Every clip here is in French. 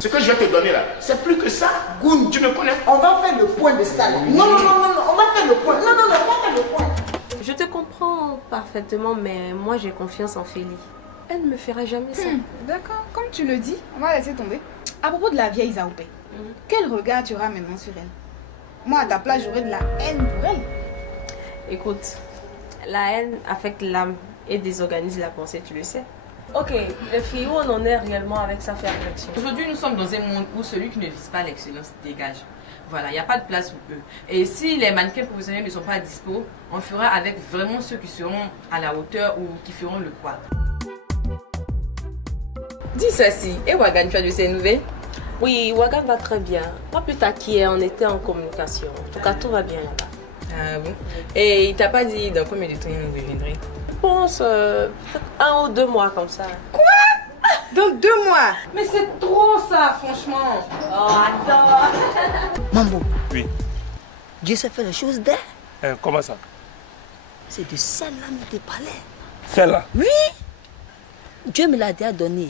Ce que je vais te donner là, c'est plus que ça. Goun, tu me connais. On va faire le point de ça là. Non, non, non, non, on va faire le point. Non, non, non, on va faire le point. Je te comprends parfaitement, mais moi j'ai confiance en Feli. Elle ne me fera jamais ça. D'accord, comme tu le dis, on va laisser tomber. À propos de la vieille Zaoupé, quel regard tu auras maintenant sur elle? Moi, à ta place, j'aurais de la haine pour elle. Écoute, la haine affecte l'âme et désorganise la pensée, tu le sais. Ok, les filles, où on en est réellement avec sa faire réflexion? Aujourd'hui, nous sommes dans un monde où celui qui ne vise pas l'excellence dégage. Voilà, il n'y a pas de place pour eux. Et si les mannequins professionnels ne sont pas dispo, on fera avec vraiment ceux qui seront à la hauteur ou qui feront le poids. Dis ceci, et Wagan, tu as de ces nouvelles? Oui, Wagan va très bien. Pas plus tard qu'hier, on était en communication. En tout cas, tout va bien là-bas. Ah bon? Et il t'a pas dit dans combien de temps il nous reviendrait? Je pense peut-être 1 ou 2 mois comme ça. Quoi? Dans 2 mois? Mais c'est trop ça, franchement. Oh, attends. Mambo. Oui. Dieu sait faire les choses d'elle. Comment ça? C'est de celle-là que tu parlais. Celle-là? Oui. Dieu me l'a déjà donné.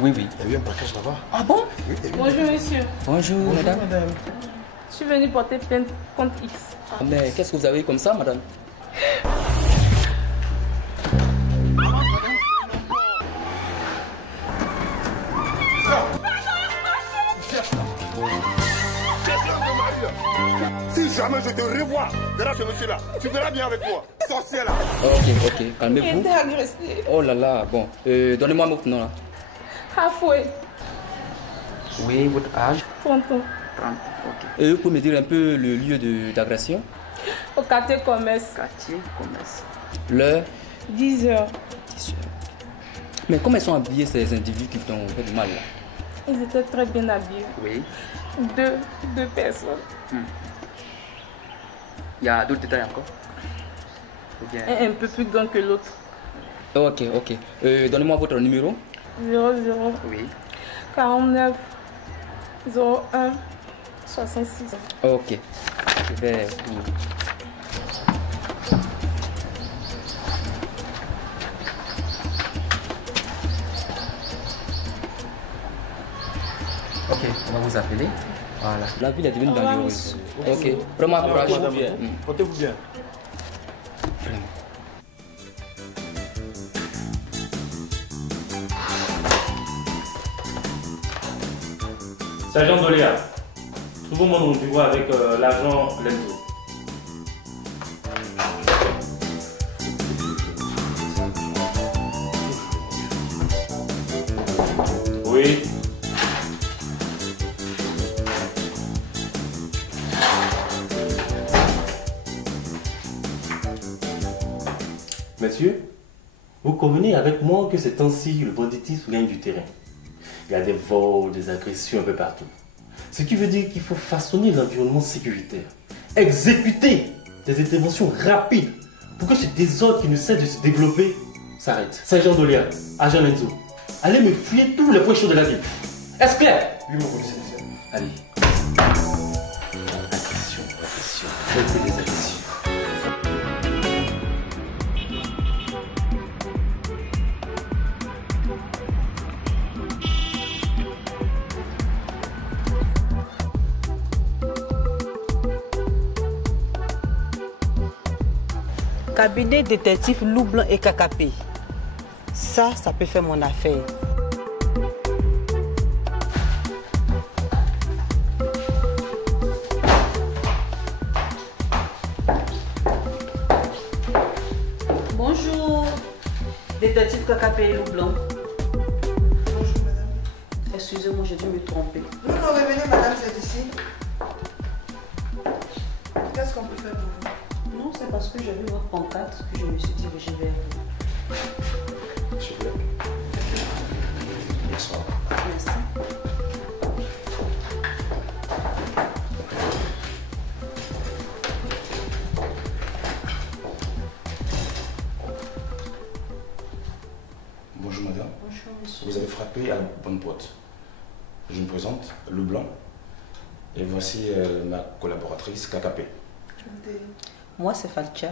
Oui, oui. Il y a eu un braquage là-bas. Ah bon? Oui, Bonjour monsieur. Bonjour, madame. Je suis venue porter plainte contre X. Mais qu'est-ce que vous avez comme ça, madame? Si jamais je te revois derrière ce monsieur-là, tu verras bien avec moi. Sorcier là. Ok, calmez-vous. Il était agressé. Oh là là, bon. Donnez-moi votre nom là. Hafoué. Oui, votre âge? 30 ans. 30, ok. Et vous pouvez me dire un peu le lieu d'agression? Au quartier commerce. Quartier commerce. L'heure? 10 heures. 10 heures. Mais comment ils sont habillés ces individus qui t'ont fait du mal là? Ils étaient très bien habillés. Oui. Deux personnes. Il y a d'autres détails encore? Ou bien... Un peu plus grand que l'autre. Ok. Donnez-moi votre numéro. 00. Oui. 49. 01. 66. Ok. Je vais... Ok, on va vous appeler. Voilà. La ville est devenue dangereuse. Ok, vraiment courage. Portez-vous bien. Vraiment. Sergent Doléa, trouvez-moi mon bureau avec l'agent Lenzo. Oui. Monsieur, vous convenez avec moi que ces temps-ci, le banditisme gagne du terrain. Il y a des vols, des agressions un peu partout. Ce qui veut dire qu'il faut façonner l'environnement sécuritaire. Exécuter des interventions rapides pour que ce désordre qui ne cesse de se développer s'arrête. Sergent Dolia, agent Lenzo, allez me fouiller tous les points chauds de la ville. Est-ce clair? Oui, mon commissaire. Allez. Agression, faites des agressions. Cabinet détective Loup Blanc et KKP. Ça peut faire mon affaire. Bonjour, détective KKP et Loup Blanc. Bonjour, madame. Excusez-moi, j'ai dû me tromper. Non, revenez, madame, c'est ici. Qu'est-ce qu'on peut faire pour vous? Non, c'est parce que j'ai vu votre pancarte que je me suis dirigée vers vous. S'il vous plaît. Bonsoir. Merci. Bonjour madame. Bonjour monsieur. Vous avez frappé à la bonne porte. Je me présente, Loup Blanc. Et voici ma collaboratrice KKP. Moi, c'est Falcha.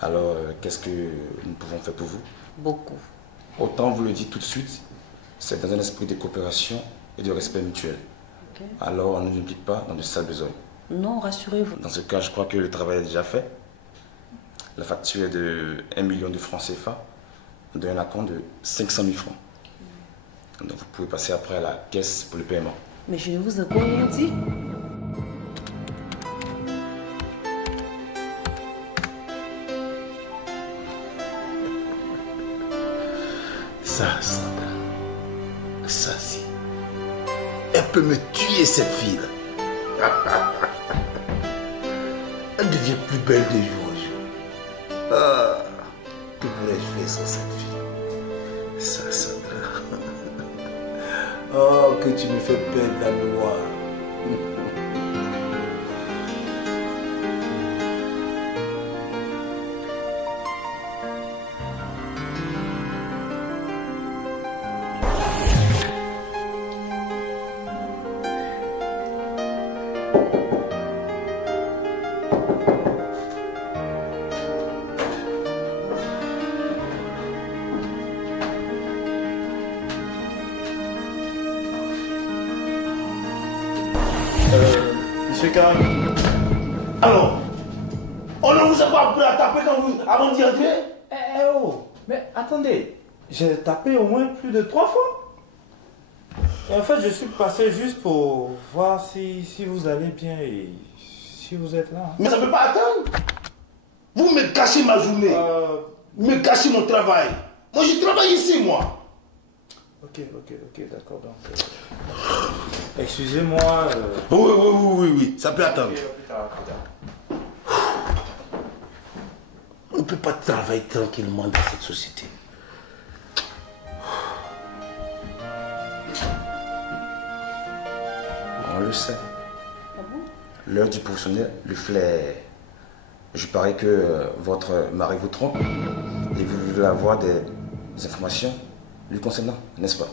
Alors, qu'est-ce que nous pouvons faire pour vous? Beaucoup. Autant vous le dire tout de suite, c'est dans un esprit de coopération et de respect mutuel. Okay. Alors, on ne nous implique pas dans de sales besognes. Non, rassurez-vous. Dans ce cas, je crois que le travail est déjà fait. La facture est de 1 million de francs CFA, d'un acompte de 500 000 francs. Donc, vous pouvez passer après à la caisse pour le paiement. Mais je ne vous ai pas rien dit. Ça, Sandra, ça si. Elle peut me tuer, cette fille. Elle devient plus belle de jour en jour. Ah, que pourrais-je faire sans cette fille? Ça, Sandra. Oh, que tu me fais perdre la mémoire. Monsieur Karim. Alors, on ne vous a pas appris à taper avant d'y entrer? Oh, mais attendez, j'ai tapé au moins plus de 3 fois. Et en fait, je suis passé juste pour voir si vous allez bien et si vous êtes là. Mais ça ne peut pas attendre. Vous me gâchez ma journée. Me gâchez mon travail. Moi, je travaille ici, moi. Ok, d'accord. Donc, excusez-moi. Oui, ça peut attendre. On ne peut pas travailler tranquillement dans cette société. On le sait. L'heure du professionnel, le flair. Je parie que votre mari vous trompe et vous voulez avoir des informations lui concernant, n'est-ce pas?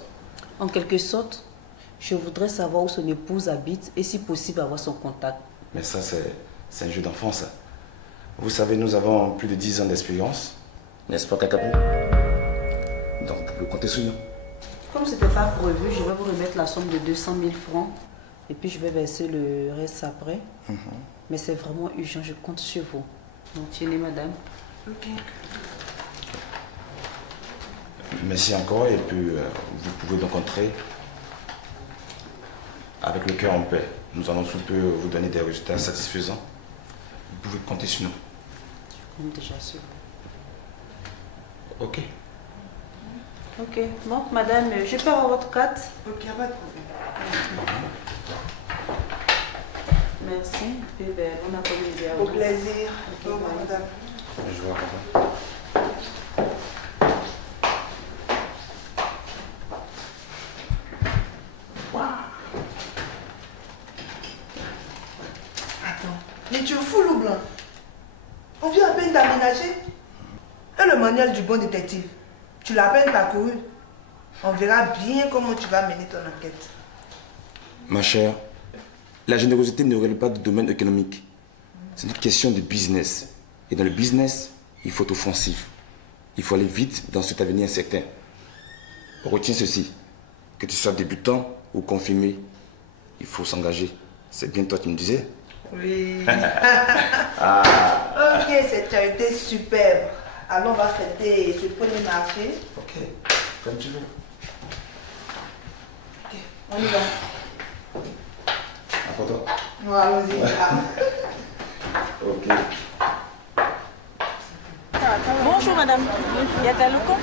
En quelque sorte, je voudrais savoir où son épouse habite et si possible avoir son contact. Mais ça, c'est un jeu d'enfant, ça. Vous savez, nous avons plus de 10 ans d'expérience, n'est-ce pas, KKP? Donc, vous pouvez compter sur nous. Comme ce n'était pas prévu, je vais vous remettre la somme de 200 000 francs et puis je vais verser le reste après. Mais c'est vraiment urgent, je compte sur vous. Donc, tenez, madame. Ok. Merci encore et puis vous pouvez donc entrer avec le cœur en paix. Nous allons sous peu vous donner des résultats satisfaisants. Vous pouvez compter sur nous. Je compte déjà sur vous. Ok. Ok. Donc, madame, je peux avoir votre carte? Ok, pas de problème. Merci. Et ben, on a commis Au plaisir. Au revoir, madame. Je vous remercie. On vient à peine d'aménager. Et le manuel du bon détective, tu l'as à peine parcouru. On verra bien comment tu vas mener ton enquête. Ma chère, la générosité ne relève pas du domaine économique. C'est une question de business. Et dans le business, il faut être offensif. Il faut aller vite dans cet avenir incertain. Retiens ceci. Que tu sois débutant ou confirmé, il faut s'engager. C'est bien toi qui me disais. Oui. Ok, cette charité est superbe. Alors on va fêter ce premier marché. Ok, comme tu veux. Ok, on y va. Important. Allons-y. Ok. Bonjour madame, il y a ta loco?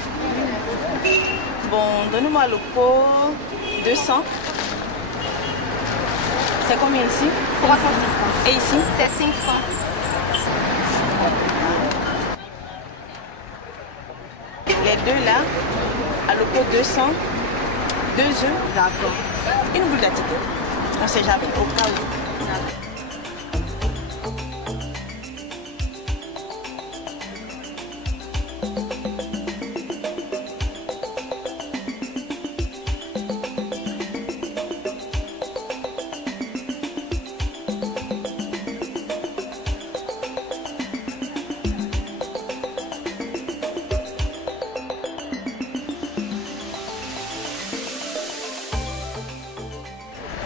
Bon, donnez-moi le pot 200. C'est combien ici? 350. Et ici? C'est 500. Les deux là, à le pot 200, 2 œufs, d'accord. Une boule d'attiqué. On ne sait jamais, au cas où.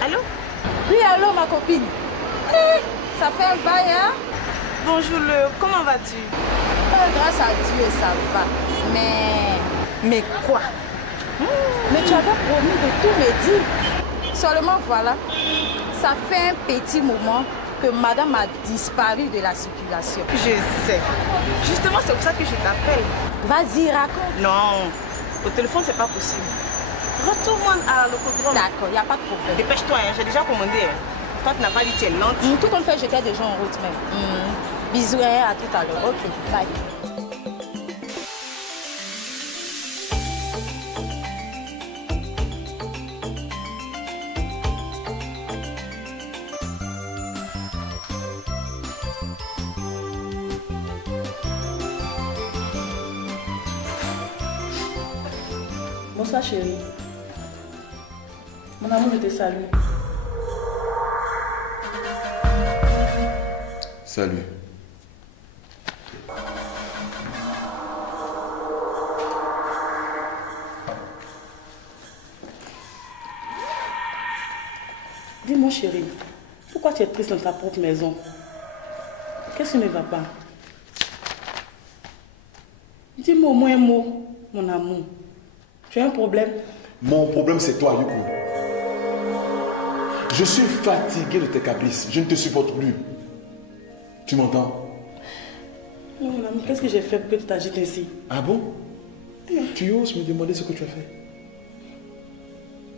Allô? Oui, allô ma copine. Ça fait un bail, hein? Bonjour, comment vas-tu? Grâce à Dieu, ça va. Mais quoi? Mais tu avais promis de tout me dire. Seulement voilà, ça fait un petit moment que madame a disparu de la circulation. Je sais. Justement, c'est pour ça que je t'appelle. Vas-y, raconte. Non, au téléphone, c'est pas possible. Retourne-moi à l'Ocodrome. D'accord, il n'y a pas de problème. Dépêche-toi, hein, j'ai déjà commandé. Toi, tu n'as pas dit que tu es lente. Tout comme fait, j'étais déjà en route même. Bisous, hein, à tout à l'heure. Ok, bye. Bonsoir chérie. Mon amour, je te salue. Salut. Dis-moi chérie, pourquoi tu es triste dans ta propre maison? Qu'est-ce qui ne va pas? Dis-moi au moins un mot, mon amour. Tu as un problème? Mon problème, c'est toi, Yuko. Je suis fatigué de tes caprices. Je ne te supporte plus. Tu m'entends? Non, mon amour, qu'est-ce que j'ai fait pour que tu t'agites ainsi? Ah bon? Tu oses me demander ce que tu as fait?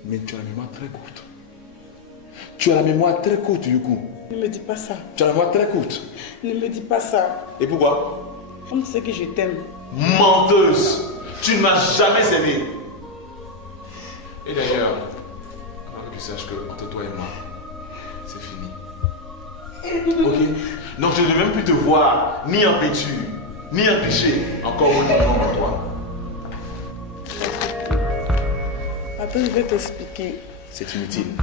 Mais tu as la mémoire très courte. Tu as la mémoire très courte, Yuko. Ne me dis pas ça. Tu as la mémoire très courte. Ne me dis pas ça. Et pourquoi? Comme tu sais que je t'aime. Menteuse! Tu ne m'as jamais aimé. Et d'ailleurs, avant que tu saches que entre toi et moi, c'est fini. Ok? Donc je ne vais même plus te voir ni en péture, ni en péché, encore autrement en toi. Attends, je vais t'expliquer. C'est inutile.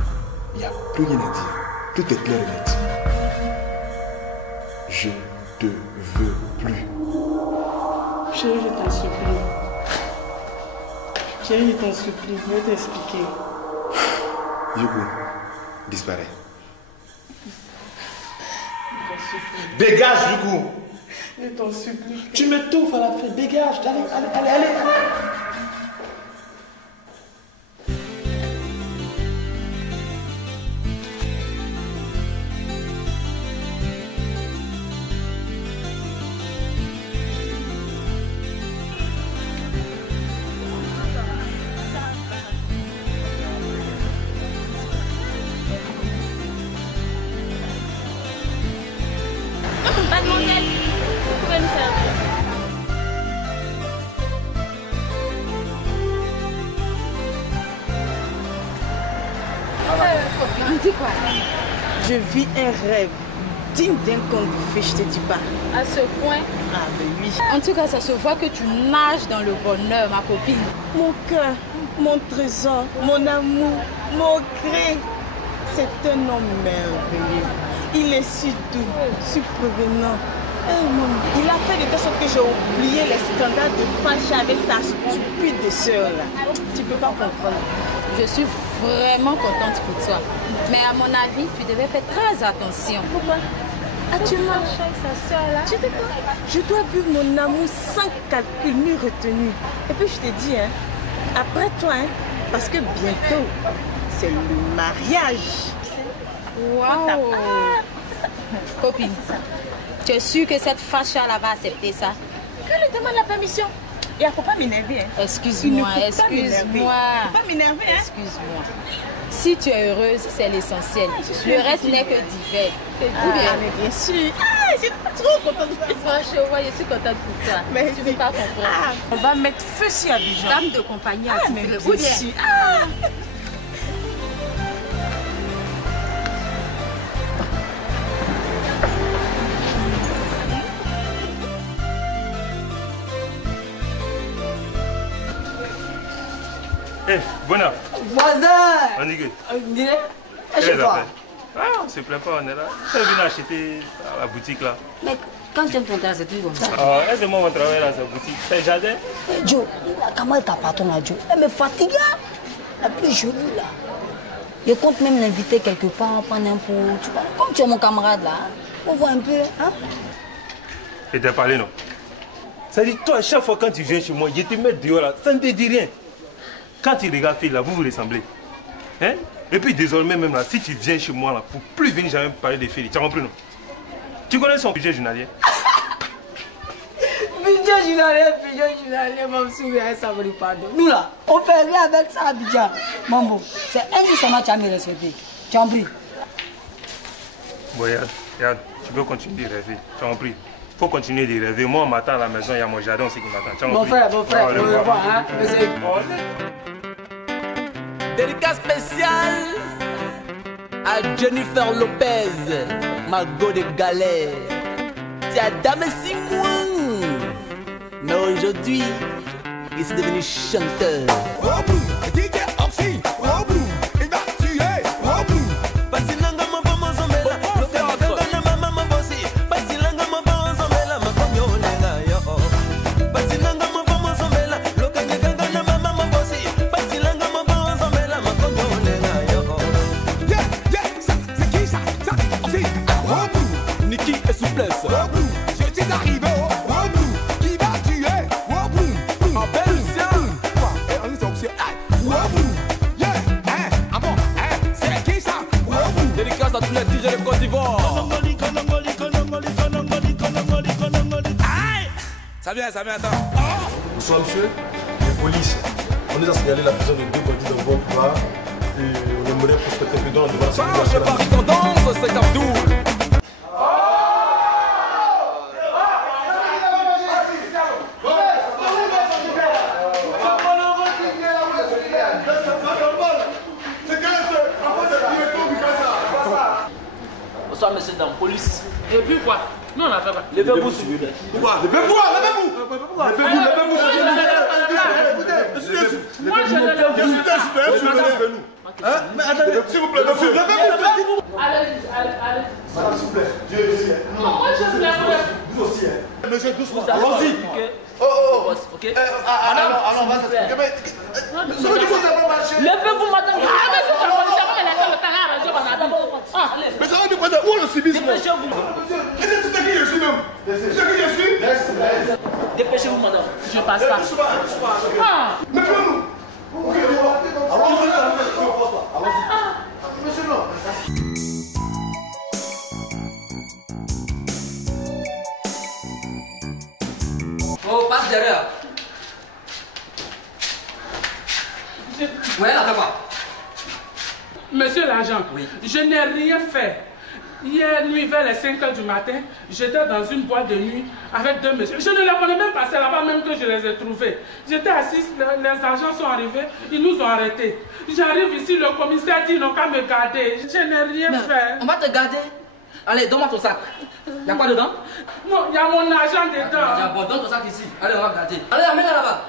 Il n'y a plus rien à dire. Tout est clair et net. Je te veux plus. Chérie, je t'en supplie. Chérie, je t'en supplie. Je vais t'expliquer. Yuko, disparaît. Dégage, Yuko. Je t'en supplie. Tu m'étouffes à la fin. Dégage. Allez, allez, allez, allez. Mademoiselle, vous pouvez nous servir. Dis quoi? Je vis un rêve digne d'un conte de fées, je te dis pas. À ce point? Ah ben oui. En tout cas, ça se voit que tu nages dans le bonheur, ma copine. Mon cœur, mon trésor, mon amour, mon gré. C'est un homme merveilleux. Il est si doux, si prévenant. Il a fait de telle sorte que j'ai oublié les scandales de Facha avec sa stupide sœur là. Tu peux pas comprendre. Je suis vraiment contente pour toi. Mais à mon avis, tu devais faire très attention. Pourquoi? Actuellement, sa soeur là. Tu sais quoi? Je dois vivre mon amour sans calcul ni retenue. Et puis je te dis, hein, après toi, hein, parce que bientôt, c'est le mariage. Waouh! Copine, tu es sûre que cette facha là va accepter ça? Que lui demande la permission. Et il ne faut pas m'énerver. Hein. Excuse-moi, excuse-moi. Faut pas m'énerver. Hein. Excuse-moi. Si tu es heureuse, c'est l'essentiel. Le reste n'est que divers. Mais bien sûr. Ah, je suis trop contente. Franchement, je suis contente pour toi. Mais tu ne peux pas comprendre. On va mettre feu sur Abidjan. Dame de compagnie à mais bien sûr. Hé, Bona. Voisin. On y est. Et chez toi? Ah, on se plaint pas, on est là. Je viens acheter à la boutique là. Mais quand tu aimes ton travail, c'est toujours comme ça. Ah, c'est moi mon travail dans cette boutique. C'est le jardin. Joe, comment est ta patronne là, Joe? Elle me fatigue, la plus jolie là. Je compte même l'inviter quelque part, prendre un pot. Tu vois, comme tu es mon camarade là, on voit un peu, hein? Et t'as parlé, non? Ça dit, toi, à chaque fois quand tu viens chez moi, je te mets dehors là, ça ne te dit rien. Quand tu regardes fille là, vous vous ressemblez. Hein? Et puis désormais même là, si tu viens chez moi là, faut plus venir jamais parler des filles. Tu as compris, non? Tu connais son budget journalier? Budget journalier, mon souverain, ça me dit pardon. Nous là, on fait rien avec ça, Abidjan. Mambo, c'est un jour seulement tu as me respecté. Tu as compris? Bon, regarde, tu peux continuer de rêver. Tu as compris? Faut continuer de rêver. Moi, on m'attend à la maison, il y a mon jardin aussi qui m'attend. Bon frère, on revoir, hein? Dédicace spéciale à Jennifer Lopez, Margot de Galère. C'est à Dame Simon. Mais aujourd'hui, il est devenu chanteur. Ça vient, attends. Bonsoir monsieur, les polices. On nous a signalé la prison de 2 bandits dans votre bar et on aimerait prospecter plus dans devant la circulation. Paris tendance, c'est Abdoul. Bonsoir monsieur dans police. Et puis quoi? Non, on n'a pas. Levez-vous s'il vous plaît. Pourquoi? Levez-vous. Moi, je mais attendez, s'il vous plaît, levez-vous. Allez. Madame, s'il vous plaît, Dieu ici. Non, moi, je voulais. Vous aussi, hein. Monsieur, doucement. Allons-y. Ok. Alors, on va s'expliquer. Levez-vous, madame. Mais ça va dépendre où le civisme. Dépêchez-vous. C'est qui je suis même. C'est qui je suis. Dépêchez-vous, madame. Je passe pas. Mais nous. Allons-y. Monsieur, non. Oh, passe derrière. Ouais, là, là-bas. Monsieur l'agent, je n'ai rien fait. Hier nuit, vers les 5 h du matin, j'étais dans une boîte de nuit avec 2 messieurs. Je ne les connais même pas, c'est là-bas même que je les ai trouvés. J'étais assise, les agents sont arrivés, ils nous ont arrêtés. J'arrive ici, le commissaire dit ils n'ont qu'à me garder. Je n'ai rien fait. On va te garder. Allez, donne-moi ton sac. Y'a quoi dedans? Non, il y a mon argent dedans. Bon, donne ton sac ici. Allez, on va regarder. Allez, amène-la là-bas.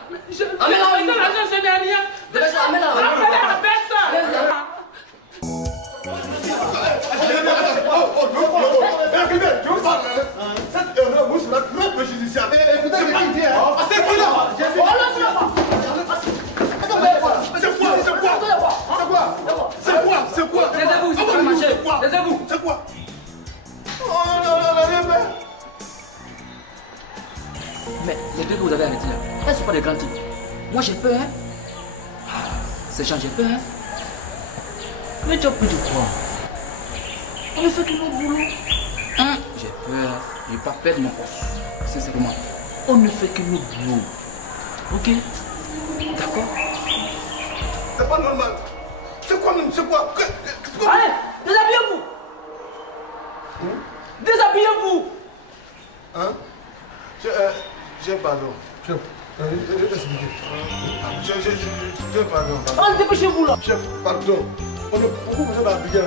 Amène-la l'argent, je n'ai rien. Dépêche-toi, amène-la là-bas. Amène-la avec ça. C'est quoi? Taisez-vous, c'est quoi, ma chef? Taisez-vous. C'est quoi? Mais les deux que vous avez arrêtés là, elles ne sont pas des grands types. Moi j'ai peur, hein. Ces gens, j'ai peur, hein. Mais tu as plus de quoi? On ne fait que notre boulot. Hein? J'ai peur de ne pas perdre mon poste. Sincèrement. On ne fait que notre boulot. Ok? D'accord? C'est pas normal. C'est quoi même? C'est quoi? Allez, déshabillez-vous! Déshabillez-vous! Hein? J'ai pardon. Chef, j'ai pardon. Allez, dépêchez-vous là! Chef, pardon. On a beaucoup besoin d'habiller.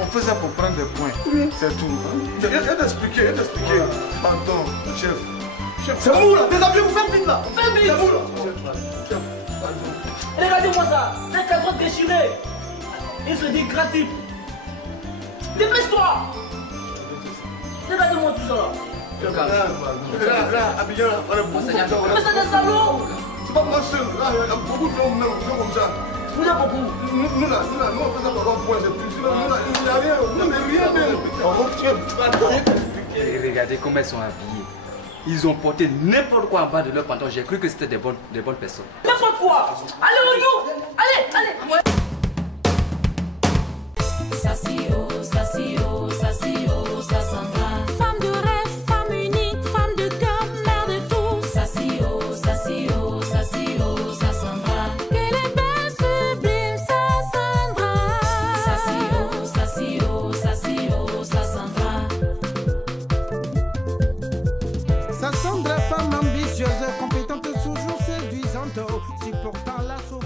On fait ça pour prendre des points. Oui. C'est tout. Je vais t'expliquer, Pardon, chef. C'est vous là! Déshabillez-vous, faites vite là! Faites vite! C'est vous là! Chef, pardon. Regardez-moi ça! Les caleçons déchirés! Il se dit gratuit! Dépêche-toi! Regardez-moi tout ça là! Là, habillé, on est beaucoup. Mais c'est des salauds! C'est pas moi seul. Là, il y a beaucoup de gens comme ça. Vous êtes beaucoup? Nous, on fait ça pour un point, c'est plus. Nous, il n'y a rien. Vous n'avez rien. Et regardez comment elles sont habillées. Ils ont porté n'importe quoi en bas de leur pantalon. J'ai cru que c'était des bonnes personnes. N'importe quoi! Allez, au nous! Allez! Sassandra. Femme de rêve, femme unique, femme de cœur, mère de tout. Sassandra. Qu'elle est belle, sublime, Sassandra. Sassandra. Sassandra, femme ambitieuse, compétente, toujours séduisante, supportant la souffrance.